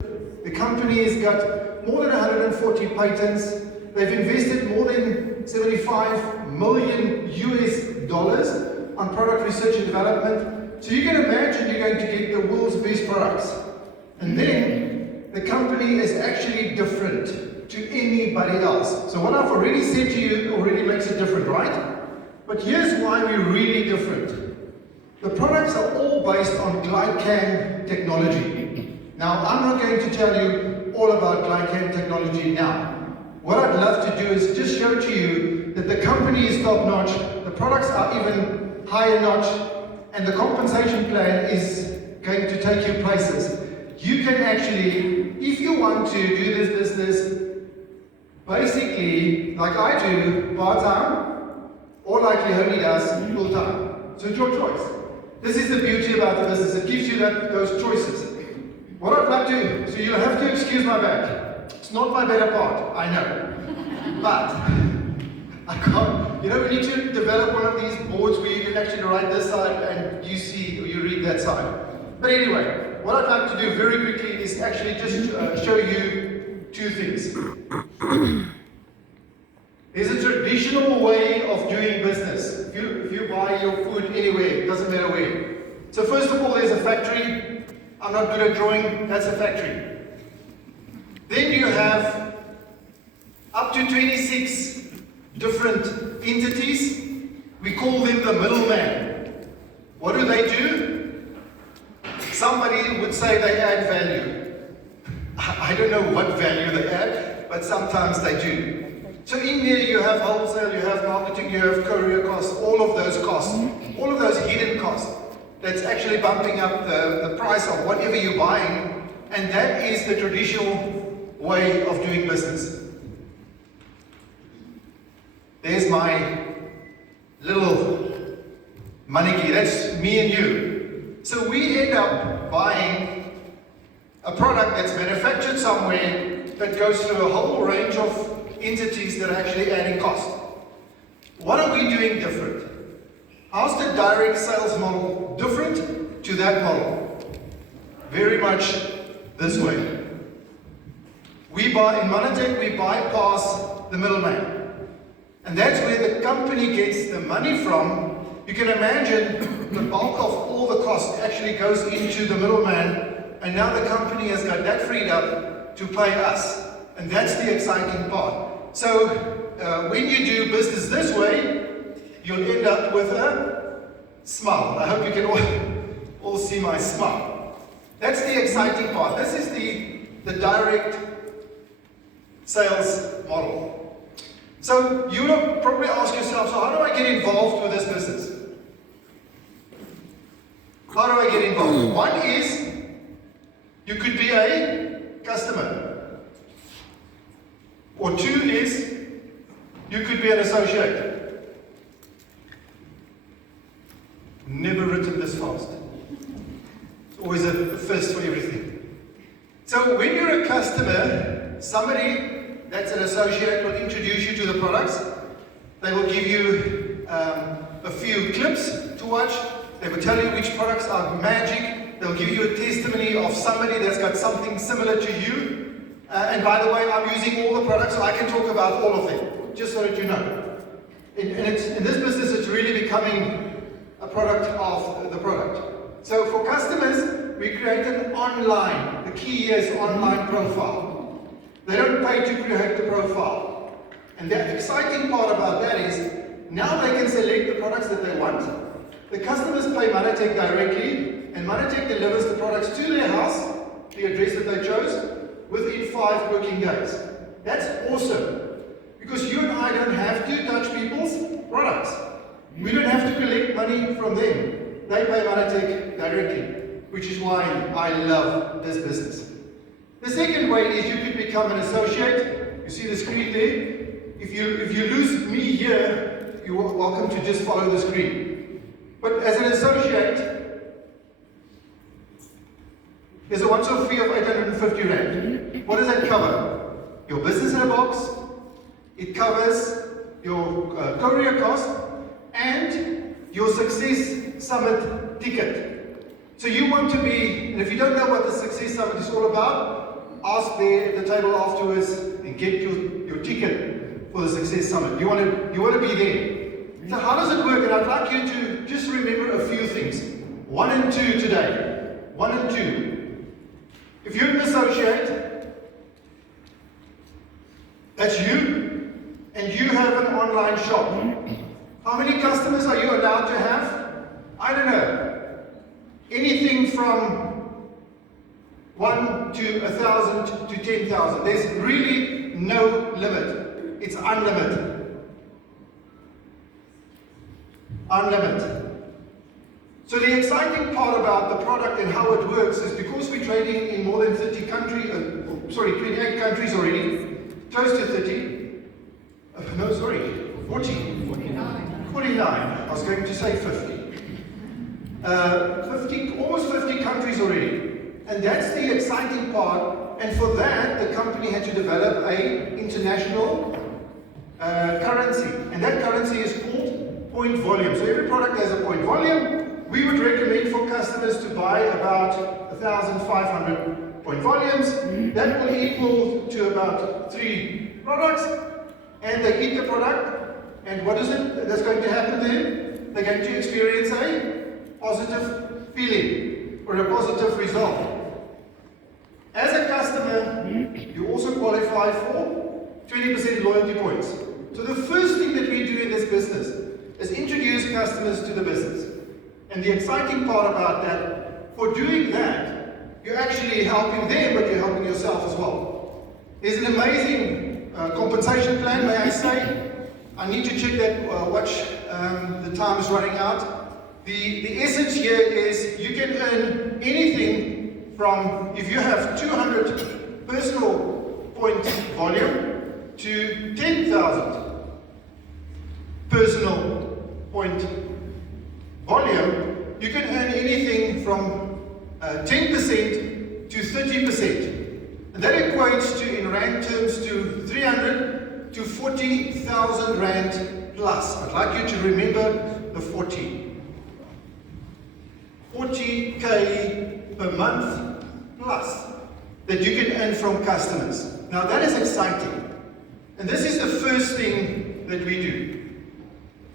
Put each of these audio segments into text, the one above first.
The company has got more than 140 patents. They've invested more than 75 million US dollars on product research and development. So you can imagine you're going to get the world's best products. And then the company is actually different to anybody else. So what I've already said to you already makes it different, right? But here's why we're really different. The products are all based on glycan technology. Now, I'm not going to tell you all about glycan technology now. What I'd love to do is just show to you that the company is top-notch, the products are even higher notch, and the compensation plan is going to take you places. You can actually, if you want to do this business, basically, like I do, part-time, or like Leonie does, full-time. So it's your choice. This is the beauty about the business. It gives you those choices. What I'd like to, so you'll have to excuse my back. It's not my better part, I know. But I can't, we need to develop one of these boards where you can actually write this side and you see, or you read that side. But anyway, what I'd like to do very quickly is actually just show you two things. There's a traditional way of doing business. If you buy your food anywhere, it doesn't matter where. So first of all, there's a factory. I'm not good at drawing, that's a factory. Then you have up to 26 different entities. We call them the middleman. What do? Somebody would say they add value. I don't know what value they add, but sometimes they do. So in there you have wholesale, you have marketing, you have courier costs, all of those costs, all of those hidden costs. That's actually bumping up the price of whatever you're buying, and that is the traditional way of doing business. There's my little maniki, that's me and you. So we end up buying a product that's manufactured somewhere that goes through a whole range of entities that are actually adding cost. What are we doing different? How's the direct sales model different to that model? Very much this way. In Manatech, we bypass the middleman. And that's where the company gets the money from. You can imagine the bulk of all the cost actually goes into the middleman, and now the company has got that freed up to pay us. And that's the exciting part. So when you do business this way, you'll end up with a smile. I hope you can all see my smile. That's the exciting part. This is the direct sales model. So you will probably ask yourself, so how do I get involved with this business? How do I get involved? One is, you could be a customer. Or two is, you could be an associate. Never written this fast. It's always a first for everything. So when you're a customer, somebody that's an associate will introduce you to the products. They will give you a few clips to watch. They will tell you which products are magic. They'll give you a testimony of somebody that's got something similar to you. And by the way, I'm using all the products, so I can talk about all of them, just so that you know. In this business, it's really becoming a product of the product. So for customers, we create an online, the key here is online profile. They don't pay to create the profile. And the exciting part about that is, now they can select the products that they want. The customers pay Manatech directly, and Manatech delivers the products to their house, the address that they chose, within 5 working days. That's awesome. Because you and I don't have to touch people's products. We don't have to collect money from them. They pay Manatech directly, which is why I love this business. The second way is you could become an associate. You see the screen there? If you lose me here, you're welcome to just follow the screen. But as an associate, there's a once-off fee of 850 Rand. What does that cover? Your business in a box, it covers your courier cost, and your Success Summit ticket. So you want to be, and if you don't know what the Success Summit is all about, ask there at the table afterwards and get your ticket for the Success Summit. You want to be there. So how does it work? And I'd like you to just remember a few things. 1 and 2 today. 1 and 2. If you're an associate, that's you, and you have an online shop. How many customers are you allowed to have? I don't know. Anything from 1 to 1,000 to 10,000. There's really no limit. It's unlimited. Unlimited. So the exciting part about the product and how it works is because we're trading in more than 30 countries, 28 countries already, close to 30. No, sorry, 40. 49. I was going to say 50. 50, almost 50 countries already. And that's the exciting part. And for that, the company had to develop an international currency. And that currency is called point volume. So every product has a point volume. We would recommend for customers to buy about 1,500 point volumes. That will equal to about 3 products. And they eat the product. And what is it that's going to happen then? They're going to experience a positive feeling or a positive result. As a customer, you also qualify for 20% loyalty points. So the first thing that we do in this business is introduce customers to the business. And the exciting part about that, for doing that, you're actually helping them, but you're helping yourself as well. There's an amazing compensation plan, may I say. I need to check that watch, the time is running out. The essence here is you can earn anything from, if you have 200 personal point volume to 10,000 personal point volume, you can earn anything from 10% to 30%. And that equates to, in rand terms, to 300 to 40,000 rand plus. I'd like you to remember the 40. 40K per month plus that you can earn from customers. Now that is exciting. And this is the first thing that we do.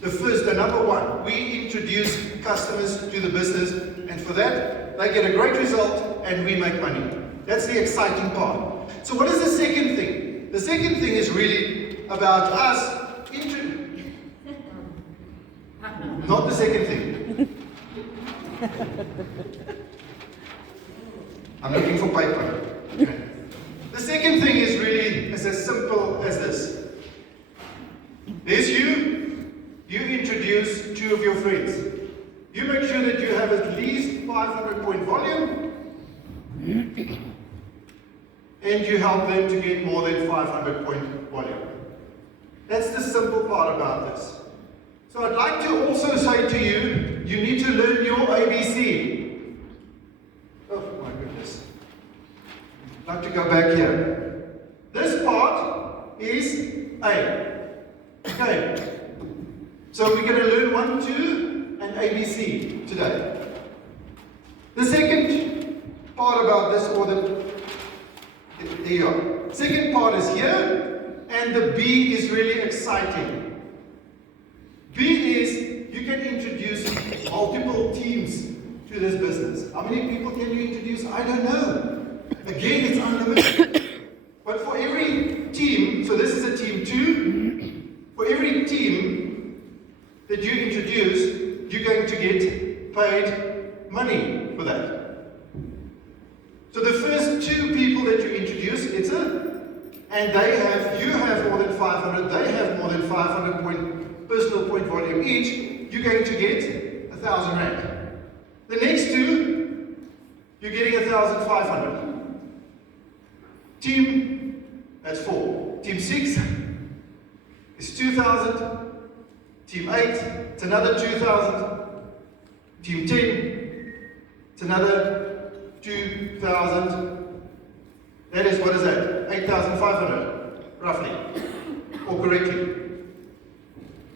The number one, we introduce customers to the business, and for that, they get a great result and we make money. That's the exciting part. So what is the second thing? The second thing is really about us not the second thing. I'm looking for paper. Okay. The second thing is really as simple as this. There's you introduce 2 of your friends. You make sure that you have at least 500 point volume, and you help them to get more than 500 point volume. That's the simple part about this. So I'd like to also say to you, you need to learn your ABC. Oh my goodness. I'd like to go back here. This part is A. Okay. So we're going to learn 1, 2, and ABC today. The second part about this, or there you are. Second part is here, and the B is really exciting. B is you can introduce multiple teams to this business. How many people can you introduce? I don't know. Again, it's unlimited. But for every team, so this is a team 2, for every team that you introduce, you're going to get paid money for that. So the first 2 people that you introduce, and you have more than 500, they have more than 500 personal point volume each, you're going to get 1,000 rand. The next 2, you're getting 1,500. Team, that's 4. Team 6 is 2,000. Team 8, it's another 2,000. Team 10, it's another 2,000. That is, what is that? 8,500, roughly, or correctly.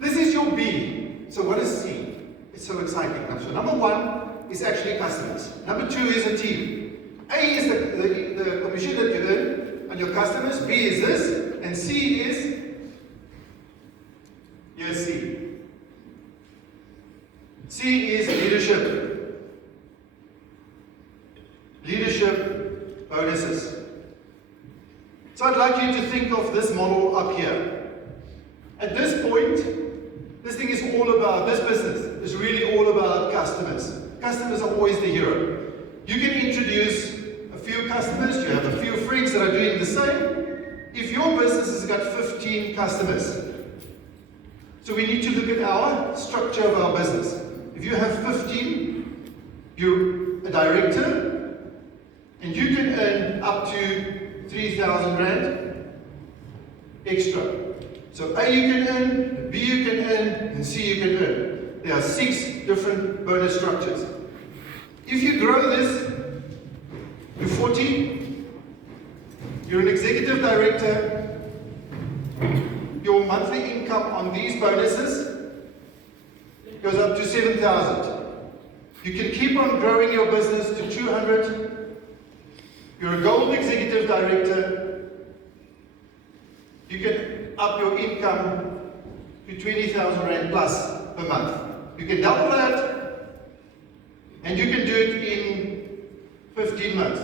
This is your B. So what is C? It's so exciting. So number 1, is actually customers. Number 2 is a team. A is the commission that you earn on your customers. B is this. And C is, here's C. C is leadership. Leadership bonuses. So I'd like you to think of this model up here. At this point, this thing is all about, this business is really all about customers. Customers are always the hero. You can introduce a few customers, you have a few friends that are doing the same. If your business has got 15 customers, so we need to look at our structure of our business. If you have 15, you're a director, and you can earn up to 3,000 Rand extra. So A you can earn, B you can earn, and C you can earn. There are 6 different bonus structures. If you grow this to 40, you're an executive director, your monthly income on these bonuses goes up to 7,000. You can keep on growing your business to 200. You're a gold executive director. You can up your income to 20,000 Rand plus per month. You can double that, and you can do it in 15 months.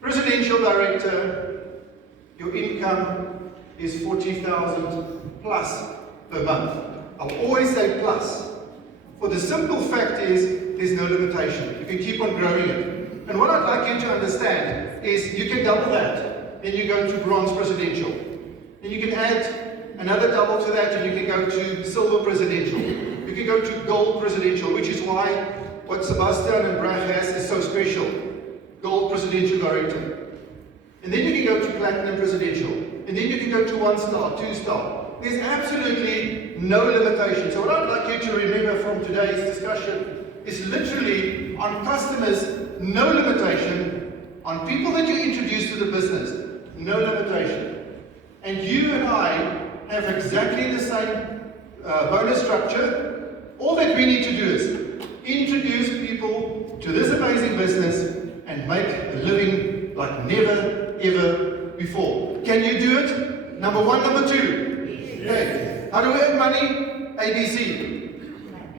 Presidential director, your income is 40,000 plus per month. I'll always say plus. For the simple fact is, there's no limitation. You can keep on growing it. And what I'd like you to understand is you can double that. Then you go to bronze presidential. Then you can add another double to that, and you can go to silver presidential. You can go to gold presidential, which is why what Sebastian and Brad has is so special. Gold presidential director. And then you can go to platinum presidential. And then you can go to 1 star, 2 star. There's absolutely no limitation. So what I'd like you to remember from today's discussion is literally on customers, no limitation. On people that you introduce to the business, no limitation. And you and I have exactly the same bonus structure. All that we need to do is introduce people to this amazing business and make a living like never ever before. Can you do it? Number 1, number 2. Okay. How do we earn money? ABC.